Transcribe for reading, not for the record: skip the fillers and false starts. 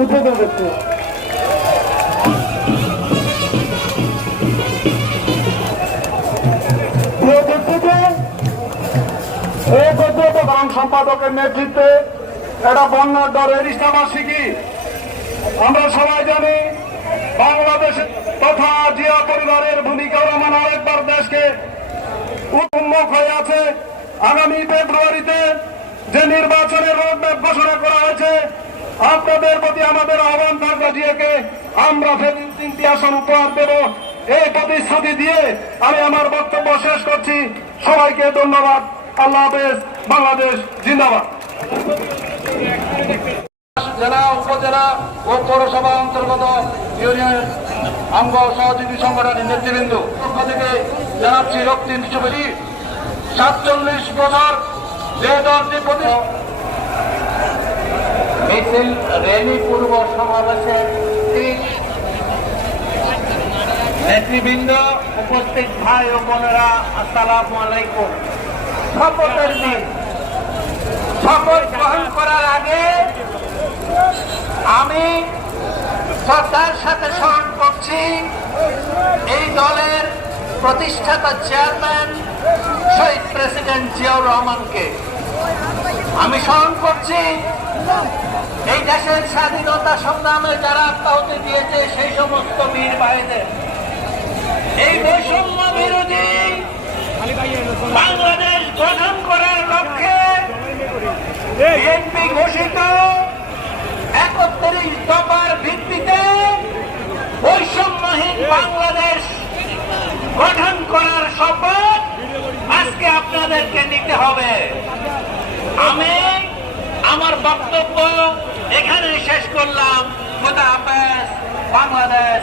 উদ্বোধন করছে। সম্পাদকের নেতৃত্বে এটা বন্যার ডরের ইস্তাবার্ষিকী। আমরা সবাই জানি বাংলাদেশে তথা জিয়া পরিবারের ভূমিকা রহমান আরেকবার দেশকে উন্মুখ হয়ে আছে। আগামী ফেব্রুয়ারিতে যে নির্বাচনের রোডম্যাপ ঘোষণা করা হয়েছে, আপনাদের প্রতি আমাদের আহ্বান থাকবে জিয়াকে আমরা 3টি আসন উপহার দেব। এই প্রতিশ্রুতি দিয়ে আমি আমার বক্তব্য শেষ করছি। সবাইকে ধন্যবাদ। আল্লাহ হাফেজ। বাংলাদেশ জিন্দাবাদ। জেলা, উপজেলা ও পৌরসভা অন্তর্গত ইউনিয়ন অঙ্গ সহযোগী সংগঠনের নেতৃবৃন্দ পক্ষ থেকে জানাচ্ছি রক্তিম শুভেচ্ছা। 47 বছর যে দলটি মিছিল র্যালি পূর্ব সমাবেশের নেতৃবৃন্দ, উপস্থিত ভাই ও বোনেরা, আসসালামু আলাইকুম। শপথের দিন, শপথ গ্রহণ করার আগে আমি শ্রদ্ধার সাথে স্মরণ করছি এই দলের প্রতিষ্ঠাতা চেয়ারম্যান শহীদ প্রেসিডেন্ট জিয়াউর রহমানকে। আমি স্মরণ করছি এই দেশের স্বাধীনতা সংগ্রামে যারা আত্মাহুতি দিয়েছে সেই সমস্ত বীর ভাইদের। এই বৈষম্য বিরোধী বাংলাদেশ গঠন করার লক্ষ্যে বিএনপি ঘোষিত 31 দফার ভিত্তিতে বৈষম্যহীন বাংলাদেশ গঠন করার শপথ আজকে আপনাদেরকে নিতে হবে। আমি আমার বক্তব্য এখানে শেষ করলাম। খোদা হাফেজ। বাংলাদেশ